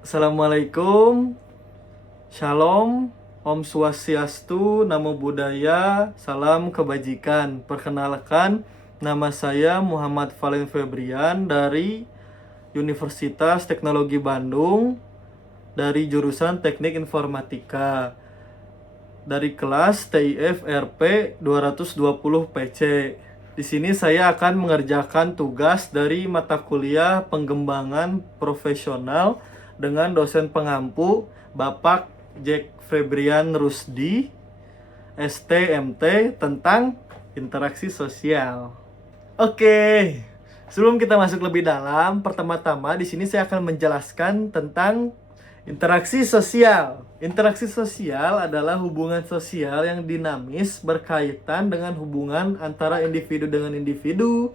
Assalamualaikum, Shalom, Om Swastiastu, Namo Buddhaya, Salam Kebajikan. Perkenalkan, nama saya Muhammad Valen Febrian dari Universitas Teknologi Bandung, dari jurusan Teknik Informatika, dari kelas TIF RP 220 PC. Di sini saya akan mengerjakan tugas dari mata kuliah pengembangan profesional dengan dosen pengampu Bapak Jack Febrian Rusdi, STMT, tentang interaksi sosial. Oke, sebelum kita masuk lebih dalam, pertama-tama di sini saya akan menjelaskan tentang interaksi sosial. Interaksi sosial adalah hubungan sosial yang dinamis berkaitan dengan hubungan antara individu dengan individu,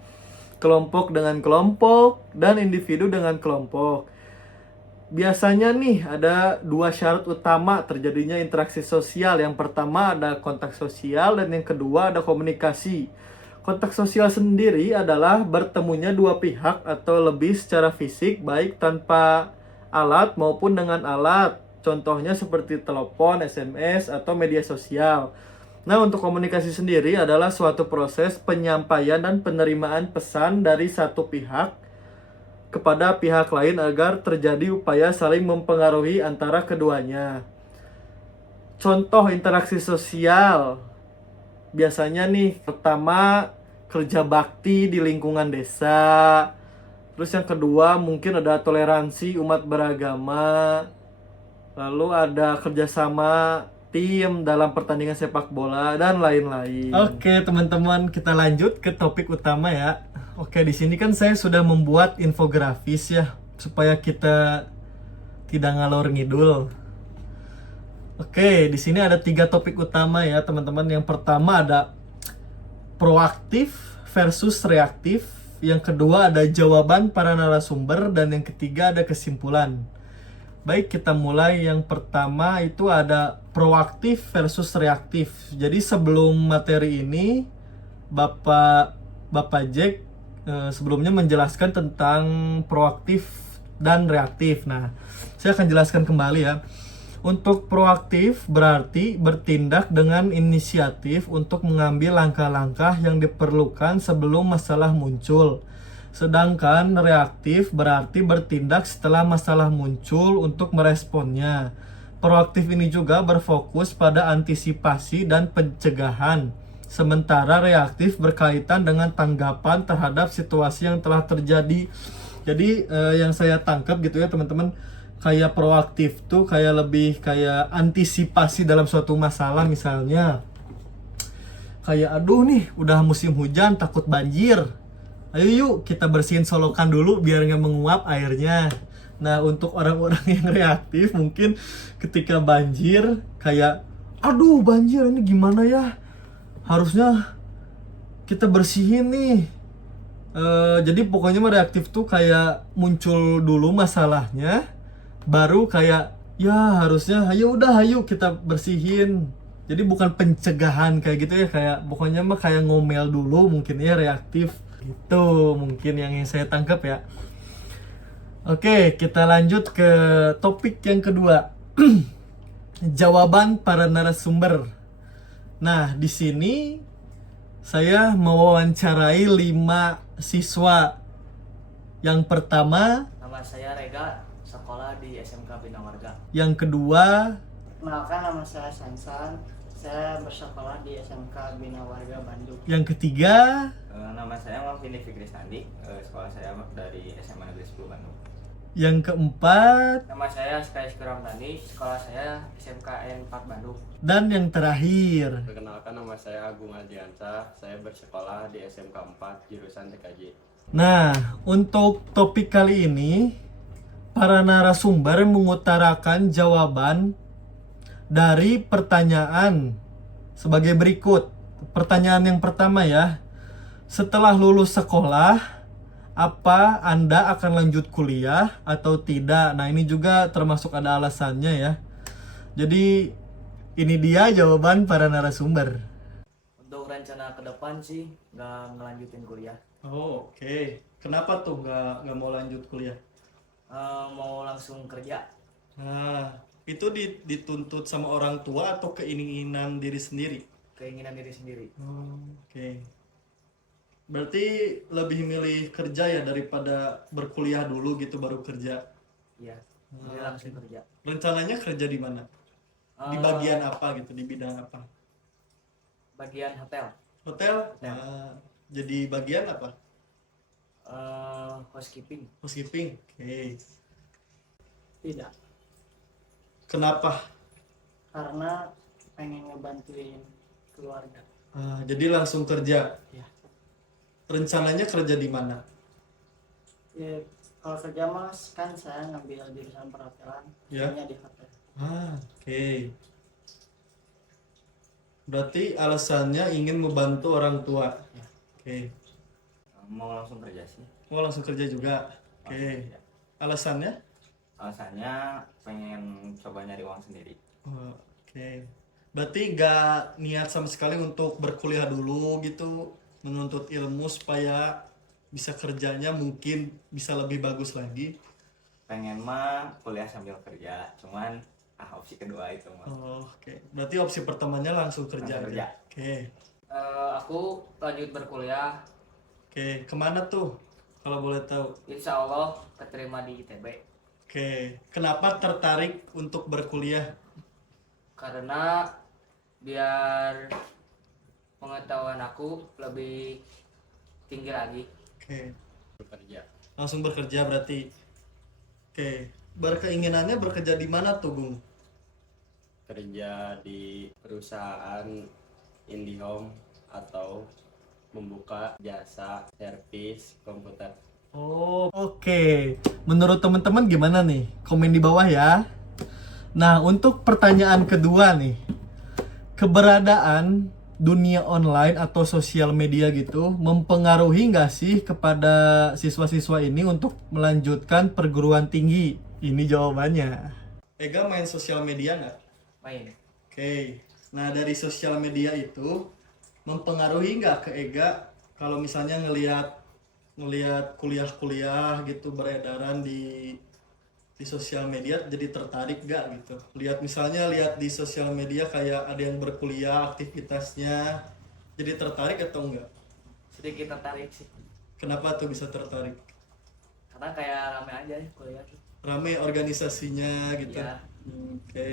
kelompok dengan kelompok, dan individu dengan kelompok. Biasanya nih ada dua syarat utama terjadinya interaksi sosial. Yang pertama ada kontak sosial dan yang kedua ada komunikasi. Kontak sosial sendiri adalah bertemunya dua pihak atau lebih secara fisik, baik tanpa alat maupun dengan alat. Contohnya seperti telepon, SMS, atau media sosial. Nah, untuk komunikasi sendiri adalah suatu proses penyampaian dan penerimaan pesan dari satu pihak kepada pihak lain agar terjadi upaya saling mempengaruhi antara keduanya. Contoh interaksi sosial biasanya nih, pertama kerja bakti di lingkungan desa. Terus yang kedua mungkin ada toleransi umat beragama. Lalu ada kerjasama tim dalam pertandingan sepak bola dan lain-lain. Oke teman-teman, kita lanjut ke topik utama ya. Oke, di sini kan saya sudah membuat infografis ya, supaya kita tidak ngalor ngidul. Oke, di sini ada 3 topik utama ya teman-teman. Yang pertama ada proaktif versus reaktif. Yang kedua ada jawaban para narasumber. Dan yang ketiga ada kesimpulan. Baik, kita mulai. Yang pertama itu ada proaktif versus reaktif. Jadi sebelum materi ini, Bapak Jack sebelumnya menjelaskan tentang proaktif dan reaktif. Nah, saya akan jelaskan kembali ya. Untuk proaktif berarti bertindak dengan inisiatif untuk mengambil langkah-langkah yang diperlukan sebelum masalah muncul. Sedangkan reaktif berarti bertindak setelah masalah muncul untuk meresponnya. Proaktif ini juga berfokus pada antisipasi dan pencegahan. Sementara reaktif berkaitan dengan tanggapan terhadap situasi yang telah terjadi. Jadi yang saya tangkap gitu ya teman-teman, kayak proaktif tuh kayak lebih kayak antisipasi dalam suatu masalah. Misalnya kayak aduh nih udah musim hujan takut banjir, ayo yuk kita bersihin solokan dulu biar nggak menguap airnya. Nah, untuk orang-orang yang reaktif mungkin ketika banjir kayak aduh banjir ini gimana ya, harusnya kita bersihin nih. Jadi pokoknya reaktif tuh kayak muncul dulu masalahnya, baru kayak ya harusnya ayo udah ayo kita bersihin. Jadi bukan pencegahan kayak gitu ya, kayak pokoknya mah kayak ngomel dulu mungkin ya reaktif. Itu mungkin yang saya tangkap ya. Oke, kita lanjut ke topik yang kedua. Jawaban para narasumber. Nah, di sini saya mewawancarai 5 siswa. Yang pertama, Nama saya Rega, sekolah di SMK Bina Warga. yang kedua, Perkenalkan, nama saya Sansan. Saya bersekolah di SMK Bina Warga Bandung. yang ketiga, Nama saya Malvini Fikri Sandi, sekolah saya dari SMA Negeri 10 Bandung. yang keempat, Nama saya Skaiski Ramdhani, sekolah saya SMK N4 Bandung. dan yang terakhir. Perkenalkan, nama saya Agung Adriansa, saya bersekolah di SMK 4 jurusan TKJ. Nah, untuk topik kali ini, para narasumber mengutarakan jawaban dari pertanyaan sebagai berikut. Pertanyaan yang pertama ya, setelah lulus sekolah, apa Anda akan lanjut kuliah atau tidak? Nah, ini juga termasuk ada alasannya ya. Jadi, ini dia jawaban para narasumber. Untuk rencana ke depan sih nggak ngelanjutin kuliah. Oh, oke. Kenapa tuh nggak mau lanjut kuliah? Mau langsung kerja. Nah, itu dituntut sama orang tua atau keinginan diri sendiri? Keinginan diri sendiri. Oke. Berarti lebih milih kerja ya daripada berkuliah dulu gitu baru kerja. Iya. Jadi langsung kerja. Rencananya kerja di mana? Di Eh, bagian apa gitu? Di bidang apa? Bagian hotel. Hotel? Hotel. Jadi bagian apa? Housekeeping. Housekeeping. Oke. Tidak, Kenapa? karena pengen ngebantuin keluarga. Jadi langsung kerja. Ya. Rencananya kerja di mana? Ya, kalau kerja mas kan saya ngambil jurusan perhotelan, Ya. kerjanya di hotel. Oke. Berarti alasannya ingin membantu orang tua. Ya. Oke. Mau langsung kerja sih. Mau langsung kerja juga. Langsung Oke. kerja. Alasannya? Alasannya pengen coba nyari uang sendiri. Oke. Berarti gak niat sama sekali untuk berkuliah dulu gitu, menuntut ilmu supaya bisa kerjanya mungkin bisa lebih bagus lagi. Pengen mah kuliah sambil kerja, cuman opsi kedua itu mah. Oke. Berarti opsi pertamanya langsung kerja Langsung aja. kerja. Oke. Aku lanjut berkuliah. Oke. Kemana tuh? Kalau boleh tahu. Insya Allah keterima di ITB. Oke. Kenapa tertarik untuk berkuliah? Karena biar pengetahuan aku lebih tinggi lagi. Oke. Bekerja. Langsung bekerja berarti. Oke. Berkeinginannya bekerja di mana tuh, Gung? Kerja di perusahaan IndiHome atau membuka jasa servis komputer. Oh, oke. Menurut teman-teman gimana nih? Komen di bawah ya. Nah, untuk pertanyaan kedua nih. Keberadaan dunia online atau sosial media gitu mempengaruhi nggak sih kepada siswa-siswa ini untuk melanjutkan perguruan tinggi? Ini jawabannya. Ega main sosial media nggak? Main. Oke. Nah, dari sosial media itu mempengaruhi nggak ke Ega kalau misalnya ngelihat kuliah-kuliah gitu beredaran di sosial media, jadi tertarik gak gitu? Lihat di sosial media kayak ada yang berkuliah, aktivitasnya, jadi tertarik atau enggak? Sedikit tertarik sih. Kenapa tuh bisa tertarik? Karena kayak rame aja ya kuliah. Rame organisasinya gitu. Iya. Oke.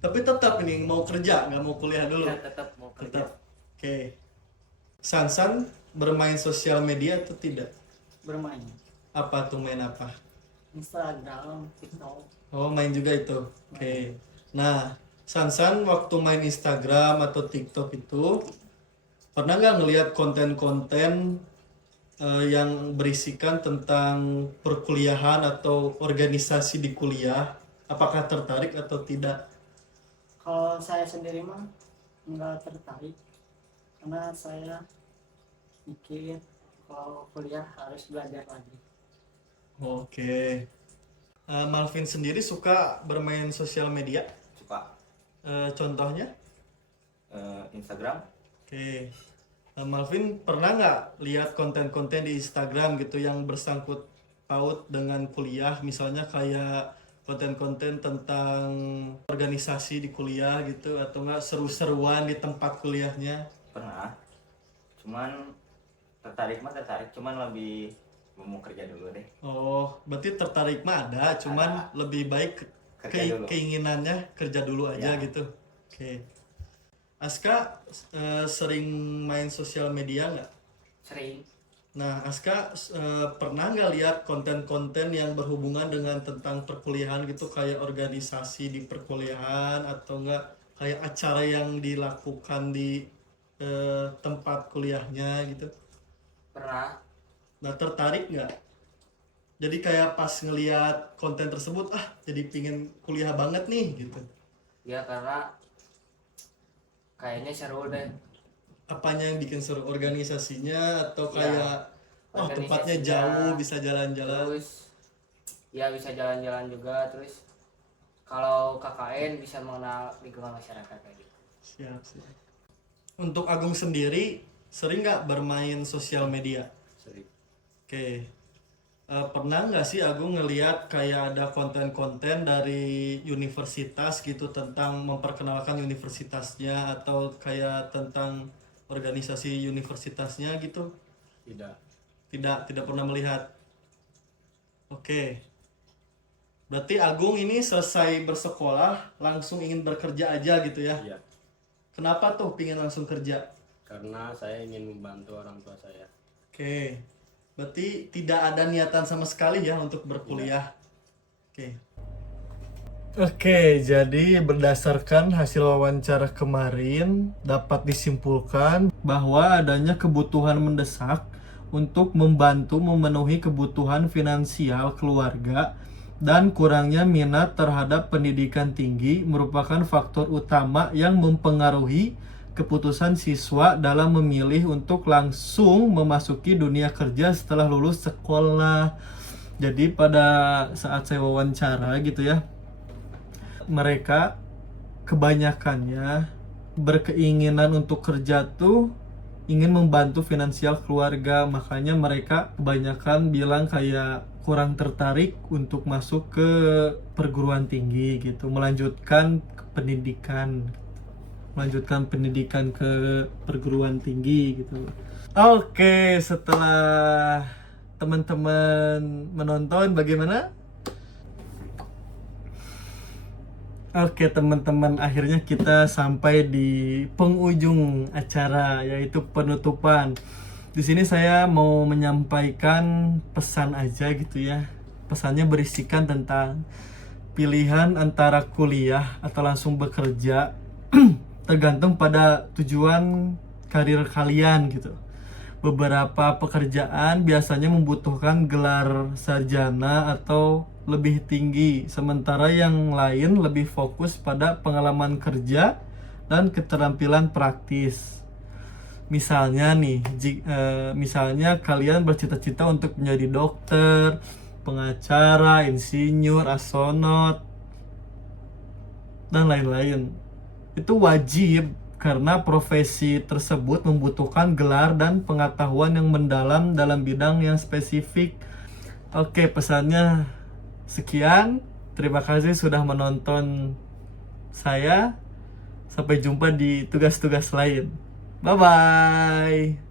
Tapi tetap ini mau kerja, nggak mau kuliah dulu. Iya, tetap mau kerja. Tetap. Oke. Sansan bermain sosial media atau tidak? Bermain Apa tuh, main apa? Instagram, TikTok. Oh, main juga itu. Oke. Nah, Sansan waktu main Instagram atau TikTok itu pernah nggak ngelihat konten-konten yang berisikan tentang perkuliahan atau organisasi di kuliah? Apakah tertarik atau tidak? Kalau saya sendiri mah nggak tertarik, karena saya mikir kalau kuliah harus belajar lagi. Oke. Malvin sendiri suka bermain sosial media? Suka Contohnya? Instagram. Oke. Malvin pernah nggak lihat konten-konten di Instagram gitu yang bersangkut paut dengan kuliah, misalnya kayak konten-konten tentang organisasi di kuliah gitu, atau nggak seru-seruan di tempat kuliahnya? Pernah, cuman tertarik, cuman lebih mau kerja dulu deh. Oh, berarti tertarik mah ada, cuman lebih baik Kerja dulu. keinginannya kerja dulu aja Ya. gitu. Oke. Aska sering main sosial media nggak? Sering. Nah, Aska pernah nggak lihat konten-konten yang berhubungan dengan tentang perkuliahan gitu, kayak organisasi di perkuliahan atau enggak kayak acara yang dilakukan di tempat kuliahnya gitu? Pernah. Nah, tertarik nggak? Jadi kayak pas ngelihat konten tersebut, jadi pingin kuliah banget nih gitu. Ya karena kayaknya seru deh. Apanya yang bikin seru? Organisasinya atau Ya, kayak tempatnya organisasinya. jauh bisa jalan-jalan? Terus ya bisa jalan-jalan juga. Terus kalau KKN bisa mengenal lingkungan masyarakat kayak gitu. Siap, siap. Untuk Agung sendiri sering nggak bermain sosial media? Sering. Oke. Pernah nggak sih Agung ngelihat kayak ada konten-konten dari universitas gitu tentang memperkenalkan universitasnya atau kayak tentang organisasi universitasnya gitu? Tidak. Tidak pernah melihat. Oke. Berarti Agung ini selesai bersekolah langsung ingin bekerja aja gitu ya? Iya. Kenapa tuh pingin langsung kerja? Karena saya ingin membantu orang tua saya. Oke. Berarti tidak ada niatan sama sekali ya untuk berkuliah. Oke. Oke, jadi berdasarkan hasil wawancara kemarin dapat disimpulkan bahwa adanya kebutuhan mendesak untuk membantu memenuhi kebutuhan finansial keluarga dan kurangnya minat terhadap pendidikan tinggi merupakan faktor utama yang mempengaruhi keputusan siswa dalam memilih untuk langsung memasuki dunia kerja setelah lulus sekolah. Jadi pada saat saya wawancara gitu ya, mereka kebanyakannya berkeinginan untuk kerja tuh ingin membantu finansial keluarga, makanya mereka kebanyakan bilang kayak kurang tertarik untuk masuk ke perguruan tinggi gitu, melanjutkan pendidikan ke perguruan tinggi gitu. Oke, setelah teman-teman menonton bagaimana? Oke teman-teman, akhirnya kita sampai di penghujung acara yaitu penutupan. Di sini saya mau menyampaikan pesan aja gitu ya. Pesannya berisikan tentang pilihan antara kuliah atau langsung bekerja tergantung pada tujuan karir kalian gitu. Beberapa pekerjaan biasanya membutuhkan gelar sarjana atau lebih tinggi, sementara yang lain lebih fokus pada pengalaman kerja dan keterampilan praktis. Misalnya nih, misalnya kalian bercita-cita untuk menjadi dokter, pengacara, insinyur, astronot, dan lain-lain. Itu wajib karena profesi tersebut membutuhkan gelar dan pengetahuan yang mendalam dalam bidang yang spesifik. Oke, pesannya sekian. Terima kasih sudah menonton saya. Sampai jumpa di tugas-tugas lain. Bye-bye.